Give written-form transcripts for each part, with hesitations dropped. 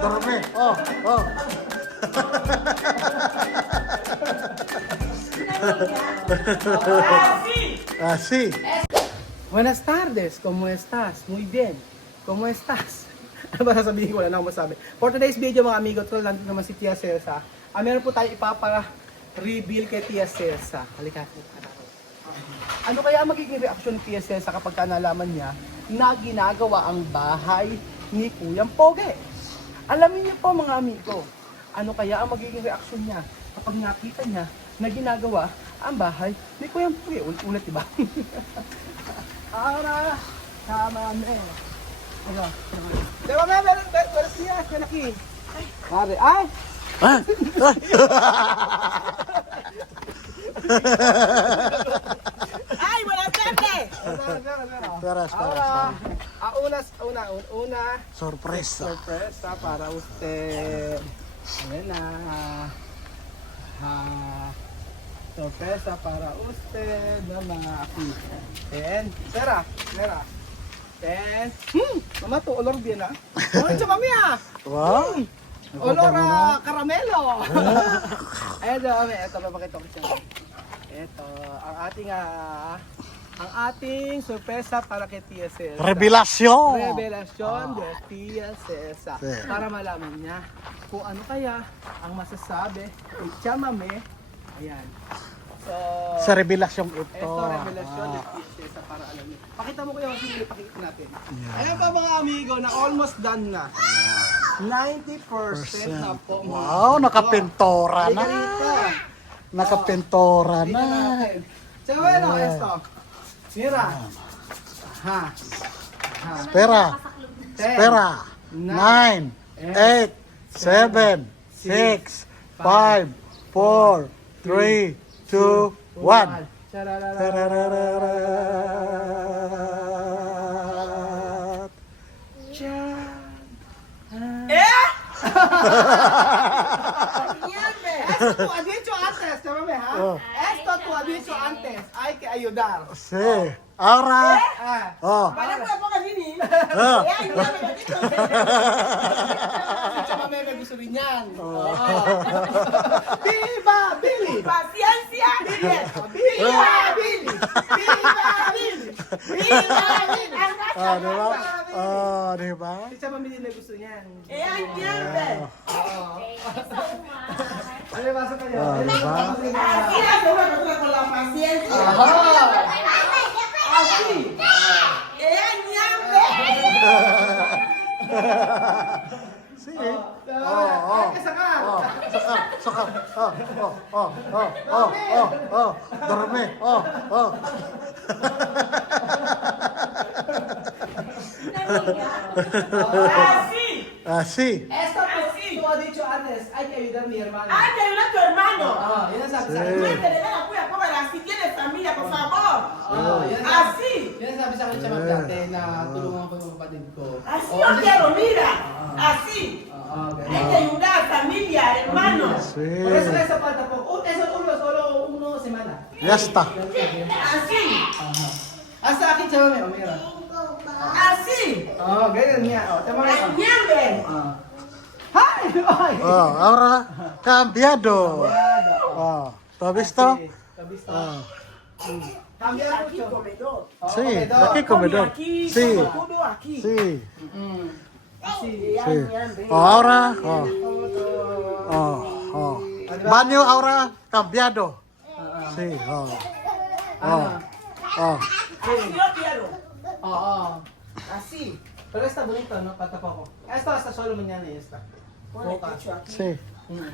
Dorme. Oh. Así. Buenas tardes, ¿cómo estás? Muy bien. ¿Cómo estás? Ano ba sasabihin ko? Wala na akong masabi. For today's video mga amigo, troll lang naman si Tia Celsa. Meron po tayo ipapa-reveal kay Tia Celsa. Halika po. Ano kaya magiging reaction ni Tia Celsa kapag nalaman niya na ginagawa ang bahay ni Kuyang Poge? Alamin niyo po mga amigo, ano kaya ang magiging reaction niya kapag nakita niya na ginagawa ang bahay ni Kuyang Poge? Ulit, diba? Ahora, tama na eh. Ano? Diba nga, meron siya, kanaki. Pare, ay! Ay, wala perte! Ahora, una. Sorpresa. Sorpresa para usted. Ayan na. Sorpresa para usted na mga aki. Ten. Sera. Ten. Mama to, olor bien ah. Olor sa mami ah. Wow. Olor karamelo. Ito papakita ko siya. Ito, ang ating sorpresa para kay Tia Celsa. Revelación. Revelasyon de Tia Celsa. Sí. Para malaman niya kung ano kaya ang masasabi ni Chamame. Ayan. So, Sa revelasyon ito. ito revelasyon de Tia Celsa para alam niyo. Pakita mo kayo kasi ipakita natin. Ayan pa mga amigo na almost done na. 90% na po. Wow, nakapintora na. Nakapintora na. So, bueno, esto. Mira. Espera. 9, 8, 7, 6, 5, 4, 3, 2, 1. Esto tú has dicho antes, chámame, ¿ha? Esto tú has dicho antes, hay que ayudar. Sí. Ahora. Para ko po kanini. Si Chamame may gusto rin yan. Viva Billy! Paciencia. Viva Billy! Viva Billy! Viva Billy! Diba? Diba? Si Chamame din may gusto niyan. Entiende. Ano yung basa kayo? Diba? Así la hacemos con la paciencia. Así. Entiende. Sí. Ay, kasakal! Sakal. Dorme. Así. Así. Esto tú has dicho antes, hay que ayudar a mi hermano. Ay, te ayuda a tu hermano. Yun ang sabi sa Sí. akin. Cuéntale, le da la cuya, póngala. Si tienes familia, por favor. Yun ang sabi- Así. Yun ang sabi sa akin siya dati na tulungan ko yung kapatid ko. Así yo quiero, mira. Así. Okay. Hay que ayudar a familia, hermano. Sí. Por eso esa falta po. Solo uno semana. Ya está. Así. Sa akin siya may umira. Así. Ganyan niya. Tama nga. Entiende. Hi! Ay! Ahora cambiado. ¿Tú has visto? Kabisto. Aquí Cambiar mucho. comedor. Sí, aquí comedor. Sí, Todo aquí. sí, Así. sí. Ahora, baño ahora cambiado. Sí, Así yo quiero. Oo. Así. Pero esta bonita, no? Patapa ko. Esta hasta solo mañana y esta. Pon el techo aquí. sí.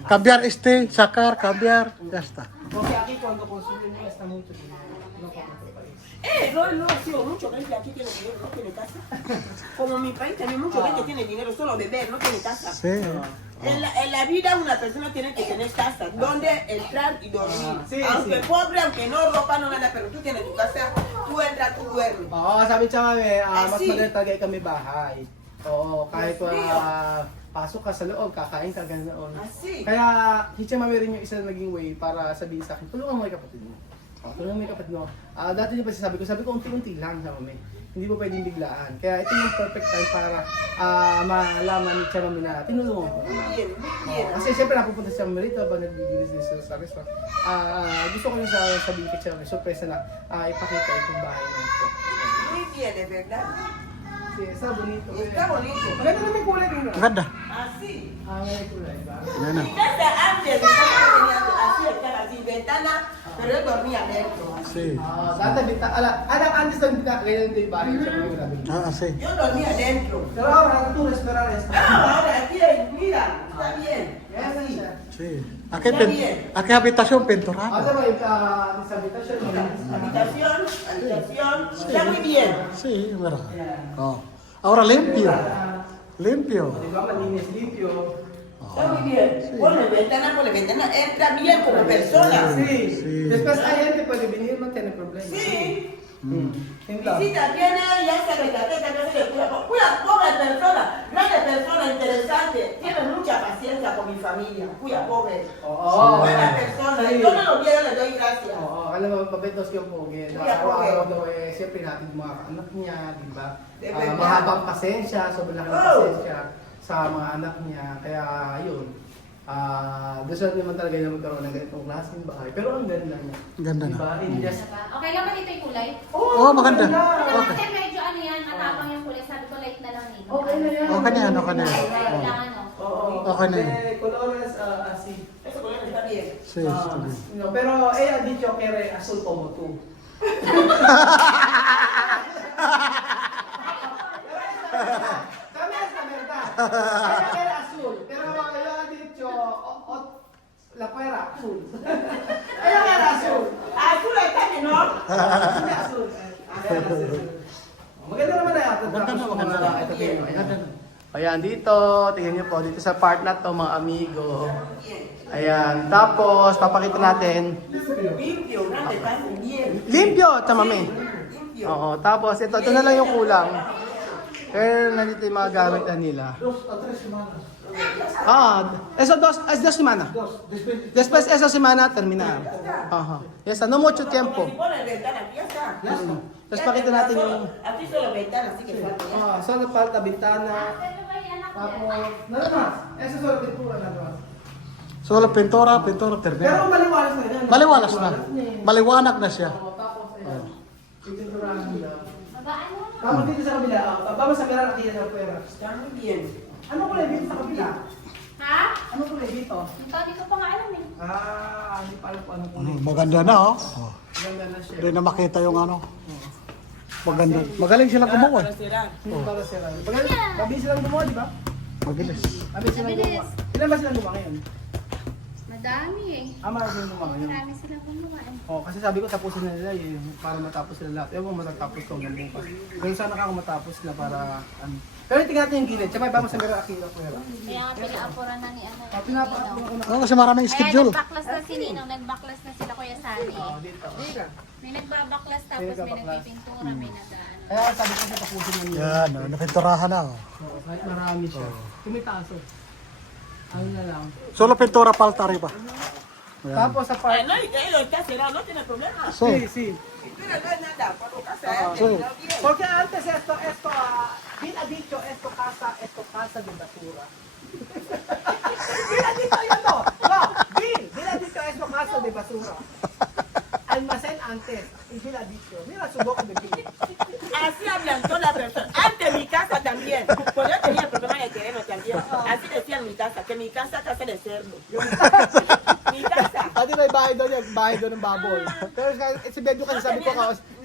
Cambiar este, sacar, cambiar, ya está. Porque aquí cuando consumen esta mucho dinero. No como en otro país. No ha sido mucho gente aquí tiene dinero, no tiene casa. Como mi país también mucha gente tiene dinero, solo beber, no tiene casa. Sí. En la vida una persona tiene que tener casa, donde entrar y dormir. Sí, aunque sí. pobre, aunque no ropa, no nada, pero tú tienes tu casa, tú entras, tú duermes. Oo, sabi siya kami, mas Así. maganda talaga kami bahay. Oo, kahit pasok ka sa loob, kakain ka ganoon. Así. Kaya, si Mami rin yung isa na naging way para sabihin sa akin, tulungan mo yung kapatid mo. Tulong mo yung kapatid mo. Dati niyo pa sabi ko unti-unti lang sa mami. Hindi po pwedeng biglaan. Kaya ito yung perfect time para malaman ni Tia Mami na tinulungan ko. Kasi siyempre napupunta si Mami rito habang nagbibilis sa restaurant. Gusto ko yung sabihin kay Tia Mami, surprise na ipakita itong bahay na ito. Muy bien, de verdad. Sí, está bonito. Está bonito. Maganda naman yung kulay dito. Maganda. Así. Maganda yung kulay, ba? Yan na. Mi casa antes, mi casa tenía así, estaba sin ventana, pero yo dormía dentro. Sí. Dati antes lang ganyan din yung bahay sa mga grabe. Sí. Yo dormía dentro. Pero ahora tú restaurant esto. Ahora aquí, mira, está bien. Así. Sí. Aquí habitación pinturada. Ano ba yung sa habitation? Habitación, está muy bien. Sí, verdad. Oh. Ahora limpio. Limpio. Di ba malinis, limpio? Está muy bien. Ponle ventana, entra bien como persona. Sí. Después hay gente puede venir, no tiene problema. Sí. Então. Visita viene, ya se recateta, que se le pobre persona, grande persona interesante, tiene mucha paciencia con mi familia, cuya pobre, buena persona, Sí. yo no lo quiero, le doy gracias. Oo, alam mo, mabetos yung pogi. Yeah, Araw-araw daw siyempre natin mga anak niya, di ba? Depende. Mahabang pasensya, sobrang laki ng pasensya sa mga anak niya. Kaya, yun. Gusto naman talaga na magkaroon ng ganitong klaseng bahay. Pero ang ganda niya. Ganda na. Diba? In just... Okay lang ba dito yung kulay? Oo, maganda. Kasi Okay. medyo ano yan, matapang yung kulay. Sabi ko light na lang dito. Okay na yan. Okay na yan, okay na yan. Light lang ano. Oo. Okay na yan. Colores así. Eso color está bien. Sí, está bien. No, pero ha dicho que era azul como tú. Kami es la verdad. Ella era azul, pero yo ha dicho la fuera azul. Ella era azul. Azul está bien, ¿no? Hindi azul. Maganda naman na yan. Maganda. Ito tingnan mo. Ayan, dito. Tingnan niyo po. Dito sa part na to, mga amigo. Ayan. Tapos, papakita natin. Limpio, grande, está bien. Limpyo, tamami. Limpio. Oo, tapos ito na lang yung kulang. Pero nandito yung mga gamit na nila. Eso dos semanas. Después esa semana terminar. Ajá. Ya está, no mucho tiempo. Si pones ventana, aquí ya está. Tapos pakita natin yung Aquí solo ventana, así que falta. solo falta bintana. Pero ba yung anak Tapos, niya? nada más. Eso solo pintura nada más. Solo pintura, Pero termina. maliwalas na yan. Maliwalas na. Maliwanag na siya. Tapos, ayan. Pipinturahan nila. Babaan mo. Tapos dito sa kabila, vamos a mirar aquí sa pera. Está muy bien. Ano kulay dito sa kabila? Ha? Ano kulay dito? Hindi ko pa nga alam eh. Hindi pa alam kung ano kulay. Maganda na, oh. Oh. Ganda na siya. Hindi na makita yung ano. Maganda. Magaling silang gumawa. Para sila. Mabilis silang gumawa, di ba? Mabilis. Mabilis silang gumawa. Ilan ba silang gumawa ngayon? Madami eh. Marami silang gumawa ngayon. Marami silang gumawa eh. Kasi sabi ko tapusin na nila para matapos sila lahat. Ewan mo matatapos ko hanggang bukas. Pero sana ako matapos na para ano. Pero tingnan natin yung gilid. Tsaka iba mo sa mira akira ko yun. Kaya nga pinaapuran na ni ano. Pinapaat mo Ninong. ko na. Oo, kasi maraming Kaya schedule. nagbaklas na si Ninong. Nagbaklas na sila Kuya Sani. Dito. May nagbabaklas tapos may nagpipintura. May nag-ano. Kaya sabi ko sa tapusin na nila. Yan, oh, napinturahan na. Oh. Kahit marami siya. Kumitaso. Ano na lang. Solo pintura palta arriba. Yan. Tapos sa part... No, y lo está cerrado, no tiene problema. Sí. Sí. Pero no es nada, por tu casa, Sí. está bien. Porque antes esto, Bill ha dicho esto casa de basura. Bill ha dicho yun, no. No, Bill ha dicho esto casa de basura. Almacén antes. Y Bill ha dicho, mira su boca de Bill. Así hablan todas las personas. Antes mi casa también. Pues yo tenía problemas de terreno también. Así decían mi casa, que mi casa casa de cerdo. Mi casa. Pati may bahay doon yung bahay doon ng baboy. Pero si Bedyo kasi sabi ko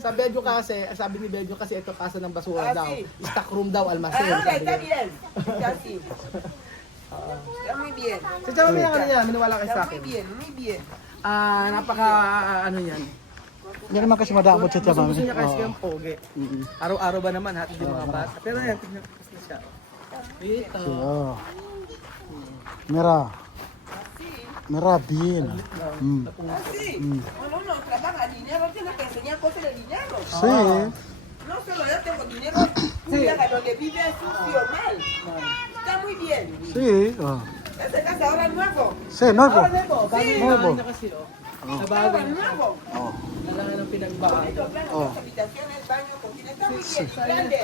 sa Bedyo kasi, sabi ni Bedyo kasi ito casa ng basura daw. Stock room daw, almacén. Ahora sabi está niya. bien. Está así. Está muy bien. Si Chama may ano niya, miniwala kayo sa Está muy akin. bien, muy bien. Napaka ano yan. Hindi naman kasi madamot siya. Gusto Mami. niya kasi Oo. yung pogi. Araw-araw ba naman hatid yung mga bata. Pero ayan, tignan ko kasi siya. Dito. Sí, oh. Mira. Mira bien. Mm. Así. Cuando uno trabaja dinero, tiene que enseñar cosas de dinero. Sí. No solo yo tengo dinero, mira, donde vive es sucio, mal. Está muy bien. Sí. Oh. Esta casa ahora es nuevo. Sí, nuevo. Ahora Nebo, bagong Nuevo. bahay na kasi oh. Nabago na siya. Oh. Kailangan ng pinagbago. Oh. Habitaciones, baño, cocina, está muy bien. Grande.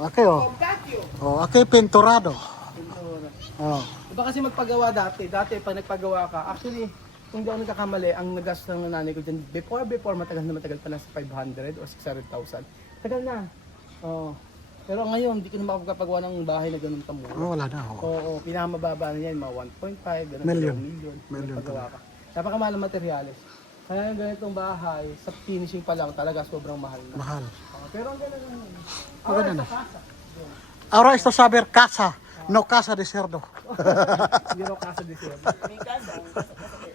Okay, oh. Con patio. Oh, okay, pinturado. Pintura. Oh. Iba kasi magpagawa dati. Dati pag nagpagawa ka, actually, kung di ako nagkakamali, ang nagastos ng nanay ko dyan, before, matagal na matagal pa na sa 500 or 600,000. Tagal na. Oh. Pero ngayon, hindi ko na makapagawa ng bahay na ganun kamura. Oh, wala na, oh. Oo, pinakamababa na yan, mga 1.5, ganun, Million. million. Million Paggawa ka. Napakamahal ng materyales. Kaya yung ganitong bahay, sa finishing pa lang talaga sobrang mahal na. Mahal. Pero ang ganda lang. Maganda na. Sa casa. Ahora esto saber casa, no casa de cerdo. Hindi raw casa de cerdo. Mi casa de,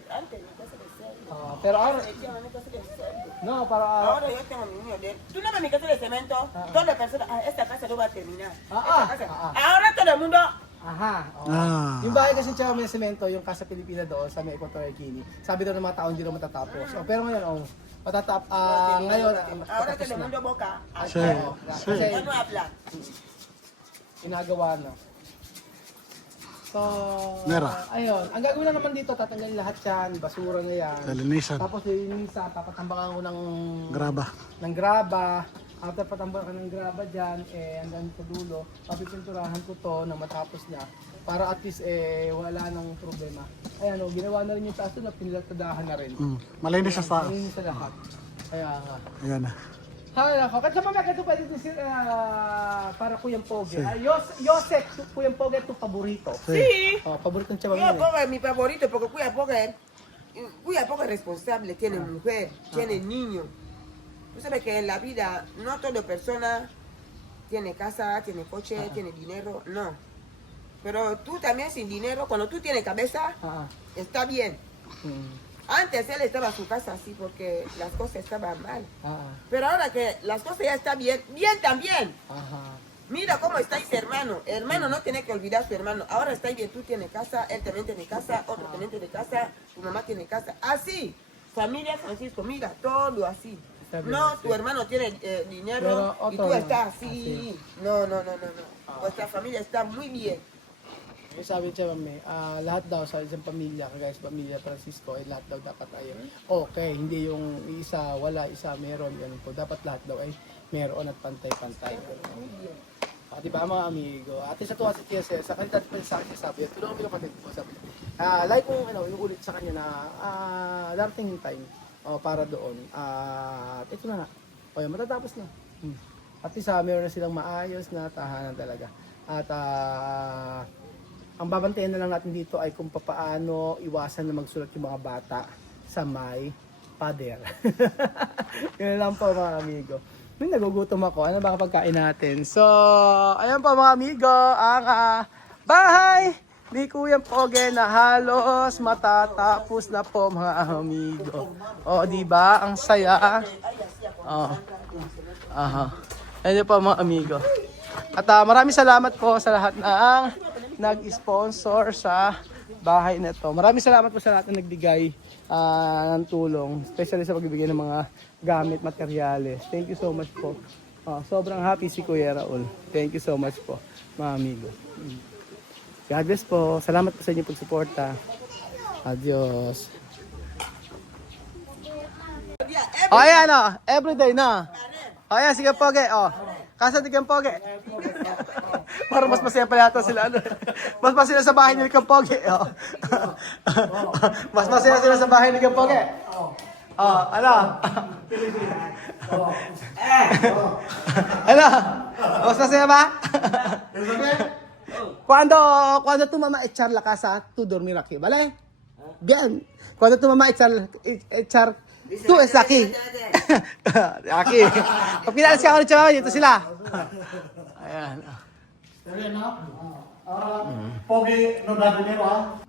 antes mi casa de cerdo. Pero ahora, Decían, mi casa de cerdo. no, para... Ahora yo tengo mi niño de... Tú no ves mi casa de cemento, todas las personas, esta casa no va a terminar. Esta casa. Ahora todo el mundo... Aha. oo. Ah. Yung bahay kasi tsaka may semento, yung Casa Pilipina doon sa may Equatorial Guinea. Sabi daw ng mga tao hindi daw matatapos. Oh, pero ngayon, ngayon, Ahora patapos todo el na. mundo boca. Sí, sí. Kasi Ya no habla. ginagawa na. So, Mera. ayun. Ang gagawin na naman dito, tatanggalin lahat yan, basura na yan. Linisan. Tapos lilinisan, papatambakan ko Graba. ng graba. After patambakan ng graba dyan, hanggang sa dulo, papipinturahan ko to na matapos na. Para at least wala nang problema. Ayan o, ginawa na rin yung taas doon, pinilagtadahan na rin. Malinis sa Ayun sa lahat. Kaya nga. Ayan na. Hay nako, kasi mamaya ito pwede din para Kuyang Pogi. Yosek, Kuyang Pogi ito paborito. Sí. Oh, paborito ng Chabang Cuya yan. Poga es mi favorito porque Cuya Poga es responsable, tiene mujer, tiene niño. Tú sabes que en la vida no toda persona tiene casa, tiene coche, tiene dinero, no. Pero tú también sin dinero, cuando tú tienes cabeza, está bien. Antes él estaba en su casa así porque las cosas estaban mal. Pero ahora que las cosas ya están bien, bien también. Mira cómo estáis hermano. Hermano no tiene que olvidar a su hermano. Ahora estáis bien, tú tienes casa, él también tiene casa, otro también tiene casa, tu mamá tiene casa. Así. Familia Francisco, mira, todo así. No, tu hermano tiene dinero y tú estás así. No. Vuestra familia está muy bien. Sabi niya, mami, lahat daw sa isang pamilya, kagaya sa pamilya Francisco, ay lahat daw dapat ay okay. Hindi yung isa wala, isa meron. Ganun po. Dapat lahat daw ay meron at pantay-pantay. Diba mga amigo? At isa tuwa si TSS, sa kanila pa sa akin sabi, tulungan mo yung kapatid ko, sabi. Like kung inuulit sa kanya na darating yung time para doon. At ito na nga. O yun, matatapos na. At isa, meron na silang maayos na tahanan talaga. At ang babantayan na lang natin dito ay kung paano iwasan na magsulat yung mga bata sa may pader. Yun lang po mga amigo. May nagugutom ako. Ano ba kapagkain natin? So, ayan po mga amigo, ang bahay ni Kuyang Pogi na halos matatapos na po mga amigo. O, di ba? Ang saya. Ayan po mga amigo. At maraming salamat po sa lahat ng nag-sponsor sa bahay na to. Maraming salamat po sa lahat na nagbigay ng tulong, especially sa pagbibigay ng mga gamit, materyales. Thank you so much po. Sobrang happy si Kuya Raul. Thank you so much po, mga amigo. God bless po. Salamat po sa inyong pagsuporta. Adios. Ayan everyday na. Ayan, sige Pogi. Kasa di Kang Pogi. Parang mas masaya pa yata sila. Mas masaya sa bahay ni Kang Pogi. Mas masaya sila sa bahay ni Kang Pogi. Ano? Ano? Mas masaya ba? Cuando tu mamá echar la casa, tú dormir aquí, ¿vale? Bien. Cuando tu mamá echar tú es aquí. Aquí. Pag pinalis ka ako ng tsama, dito sila. Ayan. Pogi, no da dinero,